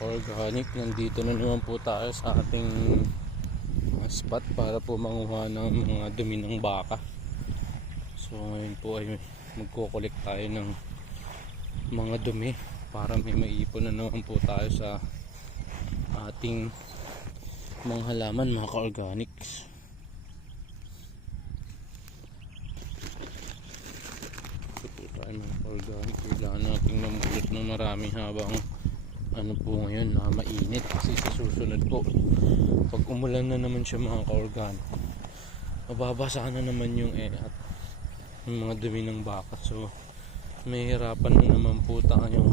organic. Nandito na naman po tayo sa ating uh, spot para po manguha ng mga dumi ng baka. So ngayon po ay magkukulik tayo ng mga dumi para may maipon na naman po tayo sa ating mga halaman mga ka-organics. Ito tayo mga ka-organic kailangan natin namulot ng marami habang ano po ngayon na mainit. Kasi sa susunod po pag umulan na naman siya mga ka-organic mababasa na naman yung eh at yung mga dumi ng baka. So may hirapan na naman po tayo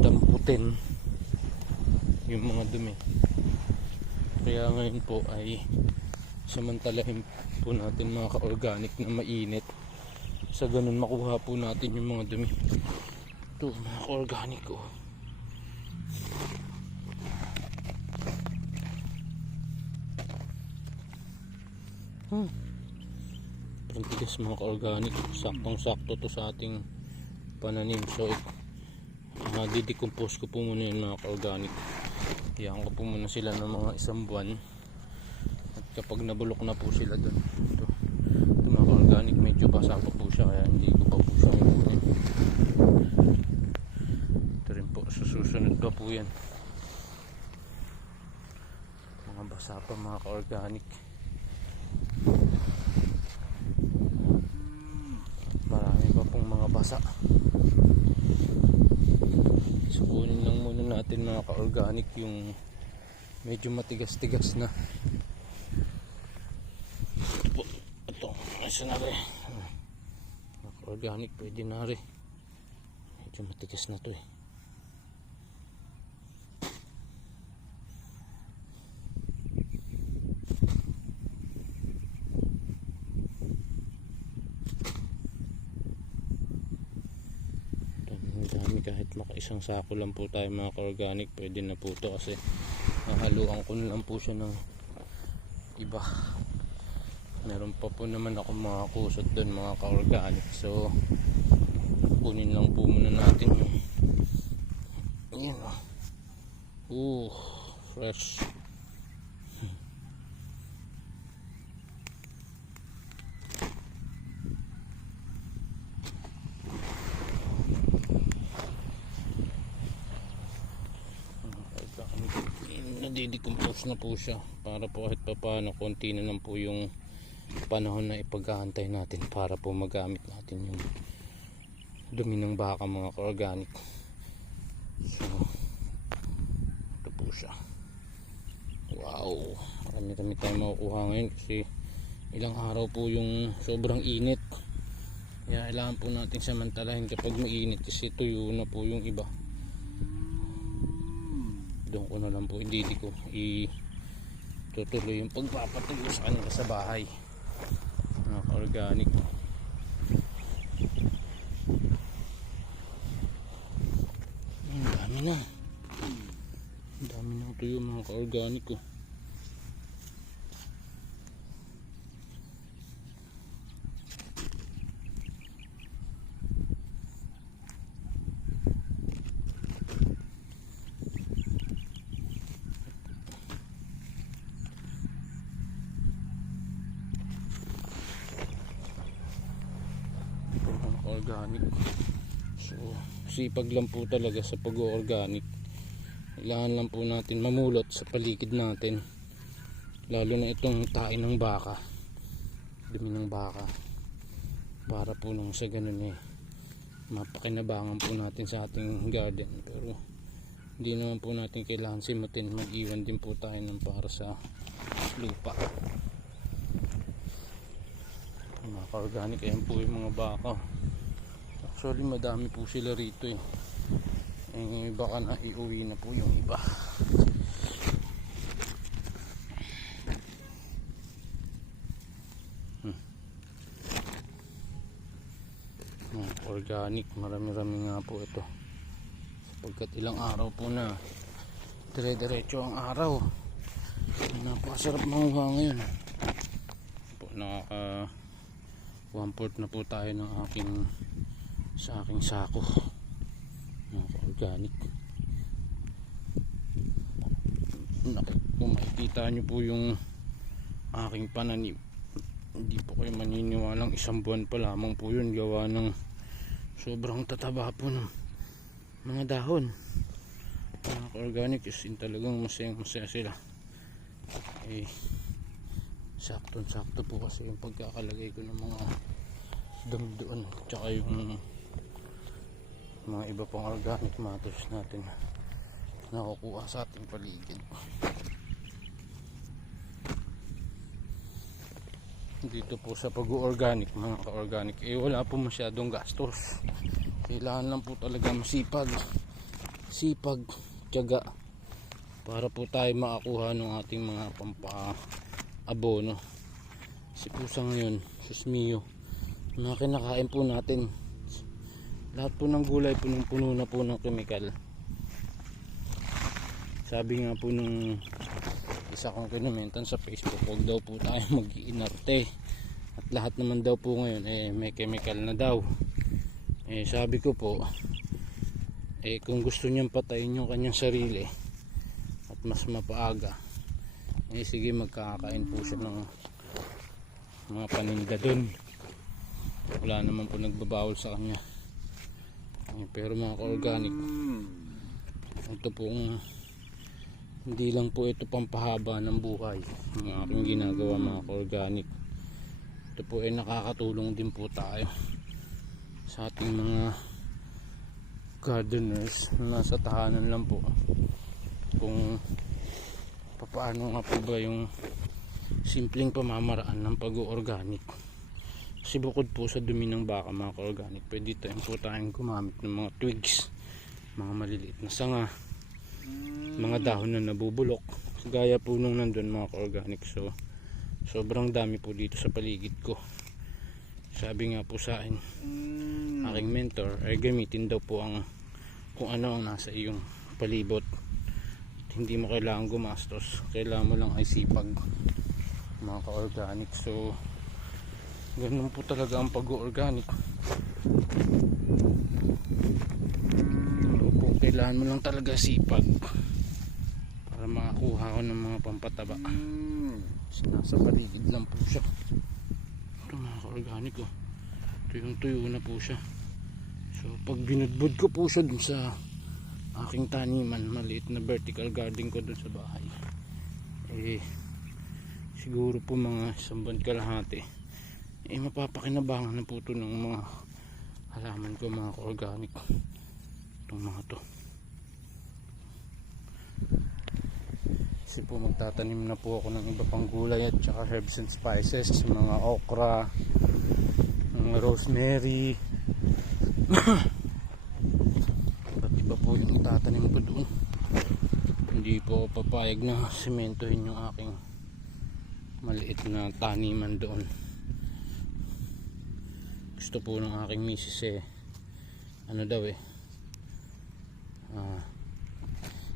damputin yung mga dumi. Kaya ngayon po ay samantalahin po natin mga ka-organic na mainit. Sa ganun makuha po natin yung mga dumi. Ito mga ka-organic oh. Hmm. Ang tigas mga ka-organic. Saktong sakto to sa ating pananim. So, uh, didecompose ko po muna yung mga ka-organic. Iyan ko po muna sila ng mga isang buwan. At kapag nabulok na po sila doon. Ito, ito mga ka-organic. Medyo basa pa po siya. Kaya hindi ko pa po siya inunin. Ito rin po. Susunod pa po yan. Mga basa pa mga ka-organic. marami pa pong mga basa. Sukunin lang muna natin mga ka-organic yung medyo matigas-tigas na. Ito ito. Nasa na rin? Mga ka-organic pwede na rin. Medyo matigas na to eh Ang dami kahit maka isang sako lang po tayo mga ka-organic. Pwede na po to kasi nahaluan ko na lang po siya ng iba. Meron pa po naman ako mga kusot doon mga ka-organic. So kunin lang po muna natin yung yun oh. Uh, fresh kahit pa kami nadidecompose na po siya para po kahit pa paano konti na lang po yung panahon na ipaghahantay natin para po magamit natin yung dumi ng baka mga ka-organic. So ito po siya. Wow! Marami kami tayo makukuha ngayon kasi ilang araw po yung sobrang init. Kaya kailangan po natin samantalahin kapag mainit kasi tuyo na po yung iba doon ko na lang po hindi ko itutuloy yung pagpapatuyo sa kanila sa bahay. Mga organic ang dami na. Ang dami na tuyo mga ka-organic ko mga organic. So sipag lang po talaga sa pag-organic. Kailangan lang po natin mamulot sa paligid natin. Lalo na itong tain ng baka. Dumi ng baka. Para po nang sa ganun eh. Mapakinabangan po natin sa ating garden. Pero hindi naman po natin kailangan simutin. Mag-iwan din po tayo ng para sa lupa. Mga ka-organic ayan po yung mga baka actually madami po sila rito eh. Eh baka na iuwi na po yung iba. Hmm. mga organic. Marami rami nga po ito. Sapagkat ilang araw po na dire-diretso ang araw. Napakasarap manguha ngayon. Po nakaka one fourth na po tayo ng aking sa aking sako. Organic makikita nyo po yung aking pananim hindi po kayo maniniwalang isang buwan pa lamang po yun gawa ng sobrang tataba po ng mga dahon. Mga organic is in talagang masayang masaya sila. Eh sakto sakto po kasi yung pagkakalagay ko ng mga dumi doon tsaka yung mga iba pang organic matters natin na nakukuha sa ating paligid. Dito po sa pag-organic mga ka-organic eh wala po masyadong gastos. Kailangan lang po talaga masipag sipag tiyaga para po tayo makakuha ng ating mga pampa-abono. Kasi po sa ngayon susmiyo mga kinakain po natin lahat po ng gulay punong-puno na po ng kemikal sabi nga po nung isa kong kinumentan sa Facebook huwag daw po tayo mag-iinarte. At lahat naman daw po ngayon eh may chemical na daw. Eh sabi ko po eh kung gusto niyang patayin yung kanyang sarili at mas mapaaga eh sige magkakain po siya ng mga paninda dun. Wala naman po nagbabawal sa kanya pero mga ka-organic. Ito pong hindi lang po ito pampahaba ng buhay yung aking ginagawa mga ka-organic. Ito po ay nakakatulong din po tayo sa ating mga gardeners na nasa tahanan lang po. Kung papaano nga po ba yung simpleng pamamaraan ng pag-organic kasi bukod po sa dumi ng baka mga ka-organic pwede tayong po tayong gumamit ng mga twigs mga maliliit na sanga mga dahon na nabubulok. Gaya po nung nandun mga ka-organic so sobrang dami po dito sa paligid ko. Sabi nga po sa akin aking mentor ay gamitin daw po ang kung ano ang nasa iyong palibot. At hindi mo kailangan gumastos. Kailangan mo lang ay sipag mga ka-organic so ganun po talaga ang pag-organic. Po kailangan mo lang talaga sipag para makakuha ko ng mga pampataba. So, nasa paligid lang po siya. Ito mga ka-organic oh. tuyong tuyo na po siya. So pag binudbud ko po siya dun sa aking taniman maliit na vertical garden ko dun sa bahay eh siguro po mga isang buwan kalahati eh mapapakinabangan na po ito ng mga halaman ko mga ka-organic itong mga kasi po magtatanim na po ako ng iba pang gulay at saka herbs and spices. Mga okra mga rosemary. At iba po yung tatanim ko doon. Hindi po papayag na sementohin yung aking maliit na taniman doon gusto po ng aking misis eh. Ano daw eh. Ah,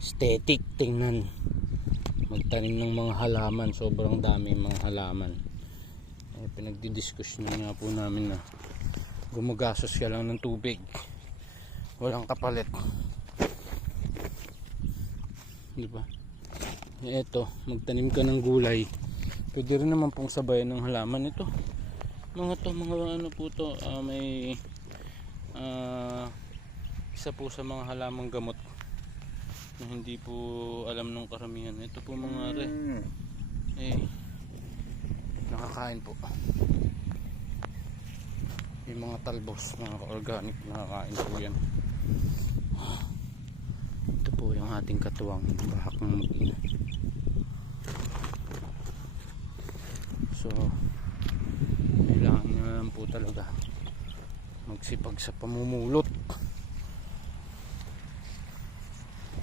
aesthetic tingnan. Magtanim ng mga halaman. Sobrang dami mga halaman. Eh, pinagdidiscuss na nga po namin na gumagastos ka lang ng tubig. Walang kapalit. Di ba? Eh, eto magtanim ka ng gulay. Pwede rin naman pong sabayan ng halaman ito mga to mga ano po to ah, may ah, isa po sa mga halamang gamot na hindi po alam ng karamihan. Ito po mga re. Eh nakakain po. Yung mga talbos mga organic nakakain po yan. Ito po yung ating katuwang bahak ng mag so kailangan po talaga magsipag sa pamumulot.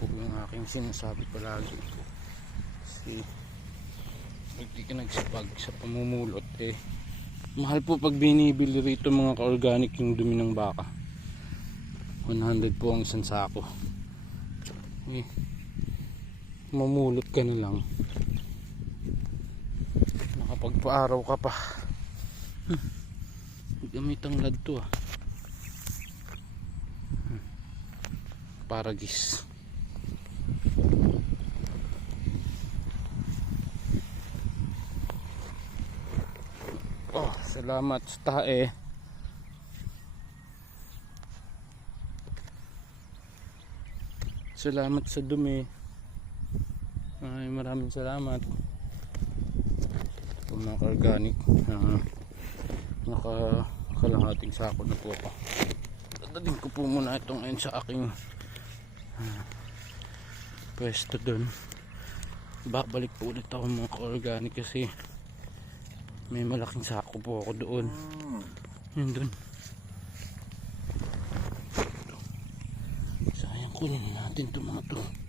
Po yung aking sinasabi palagi. Kasi pag di ka nagsipag sa pamumulot eh mahal po pag binibili rito mga ka-organic yung dumi ng baka. 100 po ang isang sako. Eh mamulot ka na lang. Nakapagpaaraw ka pa. Hmm gamit ang lad to ah. paragis. Oh salamat sa tae. Salamat sa dumi. Ay maraming salamat. Kung ah, naka organic uh, naka kalahating sako na po ako. Dadalhin ko po muna ito ngayon sa aking ah, pwesto doon. Babalik po ulit ako mga organic kasi may malaking sako po ako doon. Yun doon. Sayang kunin natin ito mga to.